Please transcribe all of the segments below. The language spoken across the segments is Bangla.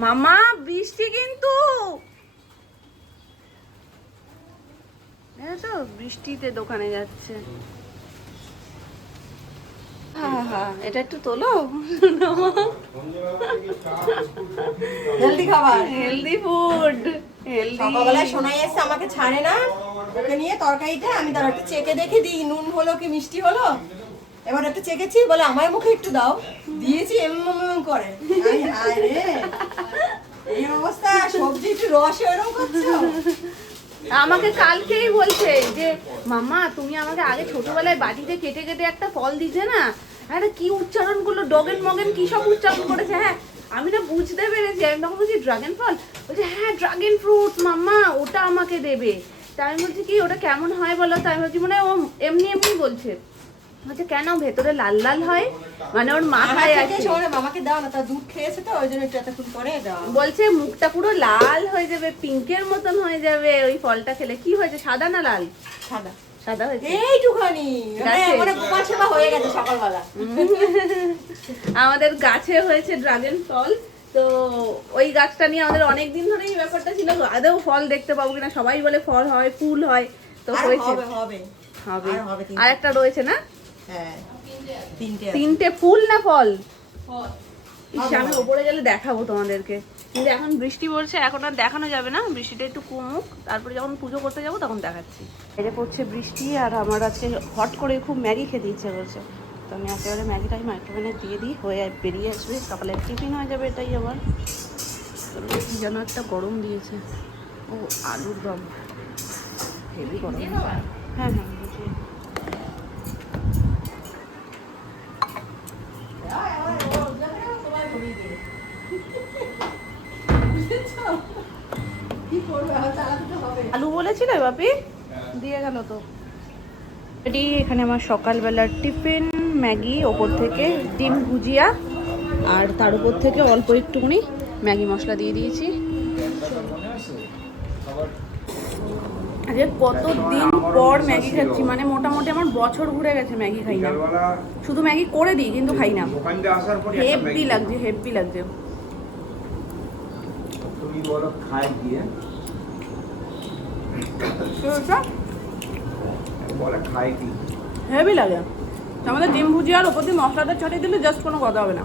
মামা বৃষ্টি কিন্তু তো বৃষ্টিতে দোকানে যাচ্ছে। এটা একটু তোলো। হেলদি খাবার, হেলদি ফুড। সকালবেলায় শোনাই এসছে আমাকে ছাড়ে না, ওকে নিয়ে তরকারিটা আমি তার একটু চেকে দেখে দিই নুন হলো কি মিষ্টি হলো। এবার একটু চেকেছি, বলে আমার মুখে একটু দাও, দিয়েছি এমন করে। হায় রে, এই অবস্থা, সবজি একটু রসে ওরকম করছো। আমাকে কালকেই বলছে যে মামা তুমি আমাকে আগে ছোটবেলায় বাটিতে কেটে কেটে একটা ফল দিতে না, আরে কি উচ্চারণ করলো, ডগেন মগেন কি সব উচ্চারণ করেছে। হ্যাঁ আমি না বুঝতে পেরেছি। আমি তখন বলছি ড্রাগন ফল, বলছে হ্যাঁ ড্রাগন ফ্রুট মাম্মা, ওটা আমাকে দেবে। তাই আমি বলছি কি ওটা কেমন হয় বলো। তাই আমি বলছি মানে ও এমনি এমনি বলছে। বলছে কেন ভেতরে লাল লাল হয়, মানে ওর মাথায় আছে। মামাকে দাও না, তার দুধ খেয়েছে তো ওই জন্য একটু এতক্ষণ করে দাও। বলছে মুখটা পুরো লাল হয়ে যাবে, পিঙ্কের মতন হয়ে যাবে ওই ফলটা খেলে। কি হয়েছে, সাদা না লাল? সাদা সাদা হয়েছে এইটুখানি, মানে গোপাল সেবা হয়ে গেছে সকালবেলা। আমাদের গাছে হয়েছে ড্রাগন ফল, তো ওই গাছটা নিয়ে আমাদের অনেকদিন ধরে এই ব্যাপারটা ছিল, আদৌ ফল দেখতে পাবো কিনা। সবাই বলে ফল হয়, ফুল হয়, তো হয়েছে। হবে আর একটা রয়েছে না? হ্যাঁ, তিনটে ফুল না ফল? আমি ওপরে গেলে দেখাবো তোমাদেরকে, কিন্তু এখন বৃষ্টি পড়ছে, এখন আর দেখানো যাবে না। বৃষ্টিটা একটু কমুক, তারপরে যখন পুজো করতে যাবো তখন দেখাচ্ছি। এটা পড়ছে বৃষ্টি, আর আমার আজকে হট করে খুব ম্যাগি খেতে ইচ্ছে করছে, তো আমি একেবারে ম্যাগিটা মাইক্রোওভেনে দিয়ে দিই, হয়ে বেরিয়ে আসবে, সকালে টিফিন হয়ে যাবে। এটাই আবার কি যেন একটা গরম দিয়েছে। ও আলুর দম, হেভি গরম। হ্যাঁ বুঝি। আলু বলেছিলে বাপি, দিয়ে গেল তো। এটি এখানে আমার সকালবেলার টিফিন, ম্যাগি, ওপর থেকে ডিম ভুজিয়া, আর তার উপর থেকে অল্প একটুখানি ম্যাগি মশলা দিয়ে দিয়েছি। আজকে কতদিন পর ম্যাগি খাচ্ছি, মানে মোটামুটি আমার বছর ঘুরে গেছে ম্যাগি খাই না। শুধু ম্যাগি করে দিই কিন্তু খাই না। হেভি লাগছে, হেভি লাগছে। তুমি বলো খাই দিয়ে বলে খাই কি হেভি লাগে। আমাদের ডিম ভুজিয়ার ওপর দিয়ে মশলাটা ছড়িয়ে দিলে জাস্ট কোনো কথা হবে না।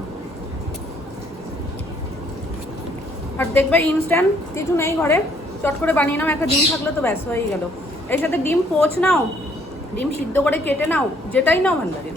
আর দেখবে ইনস্ট্যান্ট কিছু নেই ঘরে, চট করে বানিয়ে নাও, একটা ডিম থাকলে তো ব্যাস হয়েই গেল। এর সাথে ডিম পোচ নাও, ডিম সিদ্ধ করে কেটে নাও, যেটাই নাও ভালো লাগে।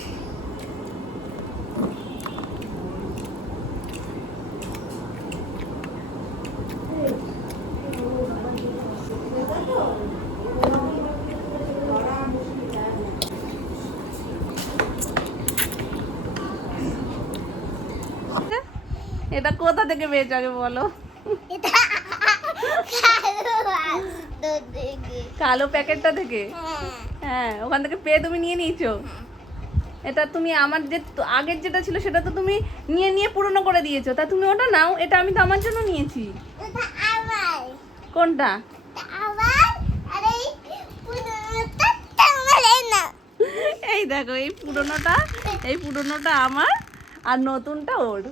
এটা কোথা থেকে পেয়েছো আগে বলো? কালো প্যাকেটটা থেকে? হ্যাঁ, ওখান থেকে পেয়ে তুমি নিয়ে নিয়েছো। এটা তুমি আমার যে আগের যেটা ছিল সেটা তো তুমি নিয়ে নিয়ে পুরনো করে দিয়েছো, তা তুমি ওটা নাও। এটা আমি তো আমার জন্য নিয়েছি। কোনটা? এই দেখো, এই পুরনোটা আমার, আর নতুনটা ওর।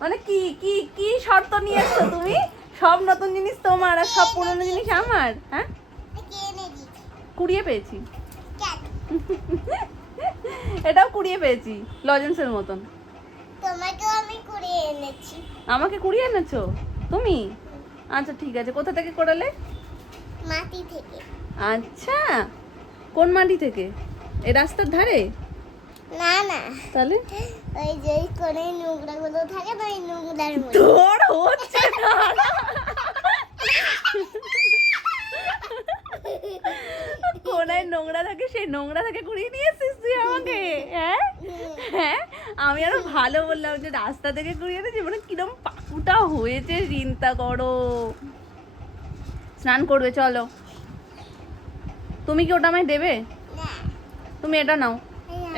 মানে কি কি কি শর্ত নিয়ে এসছো তুমি? সব নতুন জিনিস তোমার আর সব পুরনো জিনিস আমার? হ্যাঁ, কুড়িয়ে পেয়েছি। এটাও কুড়িয়ে পেয়েছি, লজেন্সের মতন। আমাকে কুড়িয়ে এনেছো তুমি? আচ্ছা ঠিক আছে, কোথা থেকে করালে? মাটি থেকে। আচ্ছা, কোন মাটি থেকে? এই রাস্তার ধারে? না না, তাহলে ওই যে কোনে নোংরা গুলো থাকে না, ওই নোংরার মধ্যে। তোর হচ্ছে না। কোনায় নোংরা থাকে, সেই নোংরা থেকে কুড়িয়ে নিয়ে এসেছিস তুই আমাকে? হ্যাঁ হ্যাঁ, আমি আরো ভালো বললাম যে রাস্তা থেকে কুড়িয়ে এনেছি, মানে কিরম পাকুটা হয়েছে চিন্তা করো। স্নান করবে, চলো। তুমি কি ওটা আমায় দেবে? না, তুমি এটা নাও,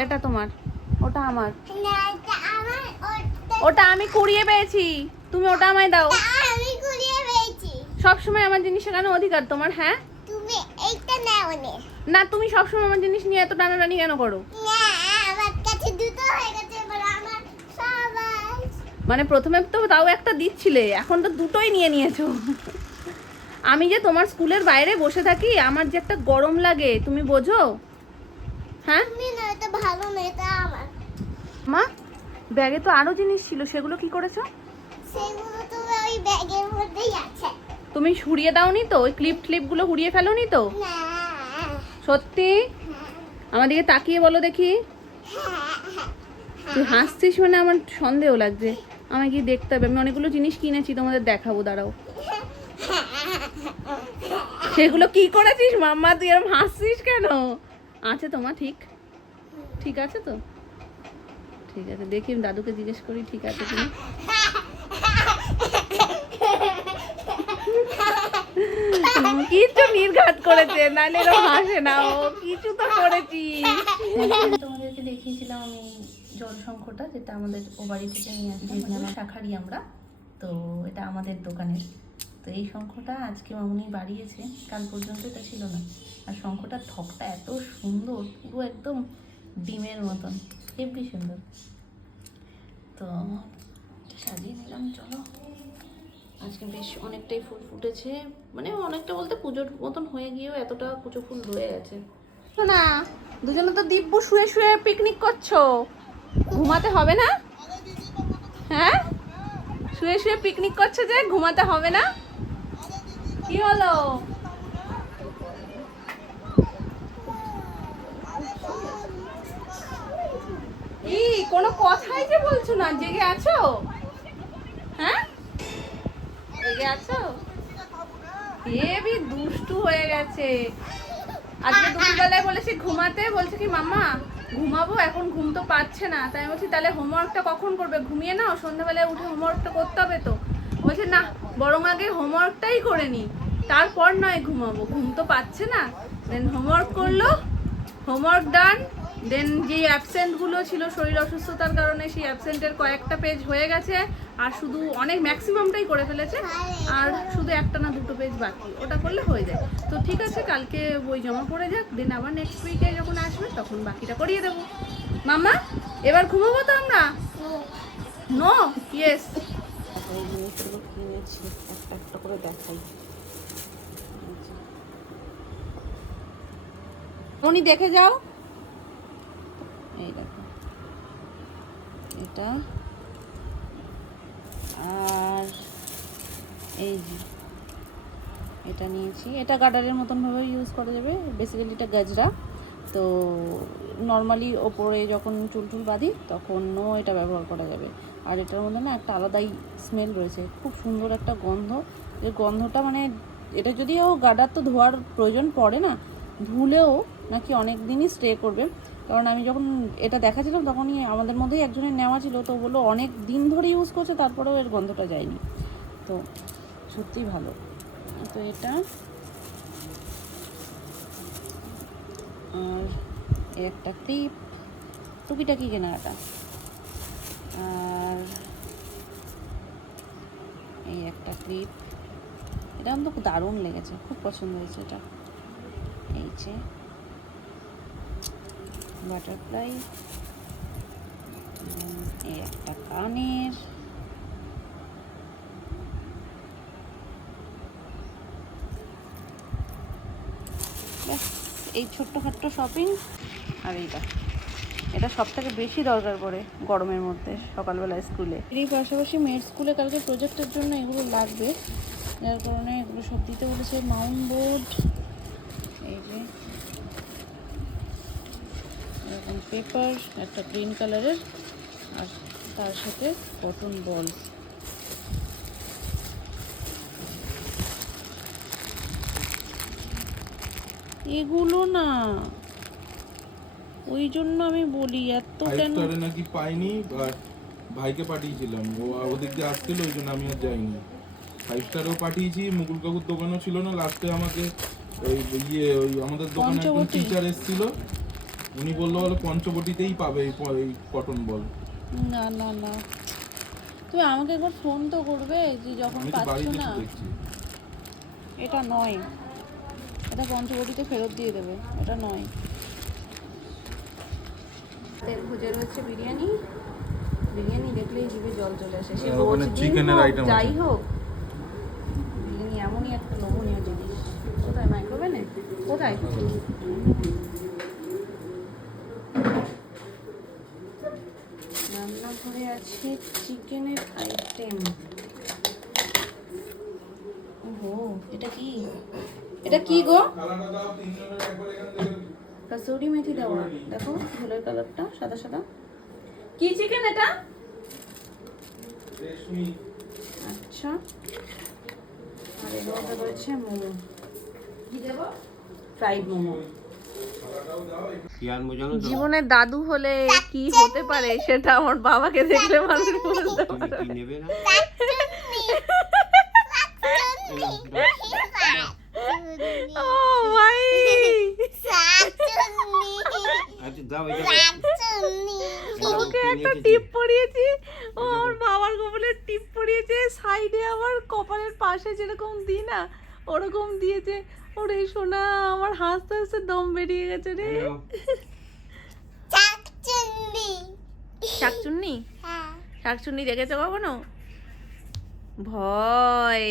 এটা তোমার, ওটা আমার। না, এটা আমার, ওটা আমি কুড়িয়ে পেয়েছি, তুমি ওটা আমায় দাও। আমি কুড়িয়ে পেয়েছি। সবসময় আমার জিনিস শেখানো অধিকার তোমার? হ্যাঁ, তুমি এইটা নাও নে। না, তুমি সবসময় আমার জিনিস নিয়ে এত টানাটানি কেন করো? না, আমার কাছে দুটো হয়ে গেছে, এবার আমার সবাই। মানে প্রথমে তো তাও একটা দিচ্ছিলে, এখন তো দুটোই নিয়ে নিয়েছো। আমি যে তোমার স্কুলের বাইরে বসে থাকি, আমার যে একটা গরম লাগে, তুমি বোঝো? হ্যাঁ তুমি না, এটা ভালো না, এটা আমার। মা, ব্যাগে তো আরো জিনিস ছিল, সেগুলো কি করেছো? সেগুলো তো ওই ব্যাগের মধ্যেই আছে। তুমি সরিয়ে দাওনি তো? ওই ক্লিপগুলো উড়িয়ে ফেলোনি তো? না। সত্যি? আমার দিকে তাকিয়ে বলো দেখি। তুই হাসছিস মানে আমার সন্দেহ লাগছে। আমায় কি দেখতে হবে, আমি অনেকগুলো জিনিস কিনেছি, তোমাদের দেখাবো, দাঁড়াও। সেগুলো কি করেছিস মাম্মা? তুই এরকম হাসছিস কেন? আছে তোমার ঠিক? ঠিক আছে তো? ঠিক আছে, দেখি আমি দাদুকে জিজ্ঞেস করি ঠিক আছে তুমি। কিছু নির্ঘাত করেছে, নাহলে এরকম হাসে না ও। কিছু তো করেছি। তোমাদেরকে দেখিয়েছিলাম আমি জল শঙ্খটা, যেটা আমাদের ও বাড়ি থেকে নিয়ে আসি, শাখারি আমরা। তো এটা আমাদের দোকানের। তো এই শঙ্খটা আজকে মামুনি বাড়িয়েছে, কাল পর্যন্ত এটা ছিল না। আর শঙ্খটার থকটা এত সুন্দর, পুরো একদম ডিমের মতন, হেবি সুন্দর। তো সাজিয়ে নিলাম, চলো। আজকে বেশ অনেকটাই ফুল ফুটেছে, মানে অনেকটা বলতে পুজোর মতন হয়ে গিয়েও এতটা কুচো ফুল রয়ে গেছে। না, দুজনে তো দিব্যু শুয়ে শুয়ে পিকনিক করছো, ঘুমাতে হবে না? হ্যাঁ, শুয়ে শুয়ে পিকনিক করছো যে, ঘুমাতে হবে না? কি হলো? কি কোনো কথাই যে বলছো না, জেগে আছো? হ্যাঁ, জেগে আছো? হেবি দুষ্টু হয়ে গেছে। আজকে দুপুরবেলায় বলেছি ঘুমাতে, বলছে কি মাম্মা ঘুমাবো, এখন ঘুম তো পাচ্ছে না। তাই বলছি তাহলে হোমওয়ার্কটা কখন করবে? ঘুমিয়ে নাও, সন্ধ্যাবেলায় উঠে হোমওয়ার্কটা করতে হবে তো। বলছে না, বরং আগে হোমওয়ার্কটাই করে নি, তারপর নয় ঘুমাবো, ঘুম তো পাচ্ছে না। দেন হোমওয়ার্ক করলো, হোমওয়ার্ক ডান। দেন যে অ্যাবসেন্টগুলো ছিল শরীর অসুস্থতার কারণে, সেই অ্যাবসেন্টের কয়েকটা পেজ হয়ে গেছে, আর শুধু অনেক ম্যাক্সিমামটাই করে ফেলেছে, আর শুধু একটা না দুটো পেজ বাকি, ওটা করলে হয়ে যায়। তো ঠিক আছে, কালকে বই জমা পড়ে যাক, দেন আবার নেক্সট উইকে যখন আসবে তখন বাকিটা করিয়ে দেবো। মাম্মা এবার ঘুমাবো তো আমরা? No, yes. এই জিনিসগুলো কিনেছি, একটা একটা করে দেখাই। উনি দেখে যাও, এই দেখো এটা, আর এই যে এটা নিয়েছি। এটা গার্ডারের মতন ভাবে ইউজ করা যাবে, বেসিক্যালি এটা গাজরা। তো নর্মালি ওপরে যখন চুল টুল বাঁধি তখনও এটা ব্যবহার করা যাবে। আর এটার মধ্যে না একটা আলাদাই স্মেল রয়েছে, খুব সুন্দর একটা গন্ধ। এই গন্ধটা মানে এটা যদিও গার্ডার তো ধোয়ার প্রয়োজন পড়ে না, ধুলেও নাকি অনেক দিনই স্টে করবে। কারণ আমি যখন এটা দেখাছিলাম তখনই আমাদের মধ্যেই একজনের নেওয়া ছিল, তো বললো অনেক দিন ধরে ইউজ করছে তারপরেও এর গন্ধটা যায়নি। তো সত্যিই ভালো। তো এটা, আর একটা ক্লিপ, টুকিটাকি কেনাকাটা, আর এই একটা ক্লিপ, এটা আমার তো দারুণ লেগেছে, খুব পছন্দ হয়েছে এটা। এই যে বাটারফ্লাই, এই একটা কানের, এই ছোট্টখাট্ট শপিং। আর এইটা, এটা সব থেকে বেশি দরকার পড়ে গরমের মধ্যে সকালবেলা স্কুলে। এই পাশাপাশি মেয়ের স্কুলে কালকে প্রজেক্টের জন্য এগুলো লাগবে, যার কারণে এগুলো সব দিতে বলেছে। মাউন্ট বোর্ড, এই যে এরকম পেপার, একটা গ্রিন কালারের, আর তার সাথে কটন বল। এগুলো না, ওই জন্য আমি বলি এত কেন নাকি পাইনি, বাট ভাইকে পাঠিয়েছিলাম, ও ওদিক দিয়ে আসছিল, ওই জন্য আমি আর যাইনি। 5 স্টারও পাঠিয়েছি, মুকুল কাকুর দোকানও ছিল না, লাস্টে আমাকে ওই ওই আমাদের দোকানে একজন টিচার এসেছিল, উনি বললো পঞ্চবটিতেই পাবে এই কটন বল। না না না, তুমি আমাকে একবার ফোন তো করবে যে যখন পাচ্ছ না। এটা নয়, এটা পঞ্চবটিতে ফেরত দিয়ে দেবে, এটা নয়। ভোজে রয়েছে বিরিয়ানি, বিরিয়ানি দেখলেই জিভে জল চলে আসে, সে ওখানে রোজ দিন চিকেনের হোক, আইটেম যাই আছে। হোক, বিরিয়ানি এমনই একটা লোভনীয় জিনিস। কোথায় মাইক্রোওভেনে? কোথায়? রান্নাঘরে আছে চিকেনের আইটেম। ওহো, এটা কি? এটা কি গো? কাসুরি মেথি দেওয়া, দেখো ঝোলের কালারটা সাদা সাদা। কি চিকেন এটা? আচ্ছা, আর এর মধ্যে রয়েছে মোমো। কি দেবো? ফ্রাইড মোমো। জীবনে দাদু হলে কি হতে পারে সেটা আমার বাবাকে দেখলে মানুষ বুঝতে পারে। ও ভাই, ওকে একটা টিপ পরিয়েছি, ও আমার বাবার কপালে টিপ পরিয়েছে, সাইডে আমার কপালের পাশে যেরকম দিই না ওরকম দিয়েছে। ওরে সোনা, আমার হাসতে হাসতে দম বেরিয়ে গেছে রে। শাকচুন্নি? শাকচুন্নি দেখেছো কখনো? ভয়।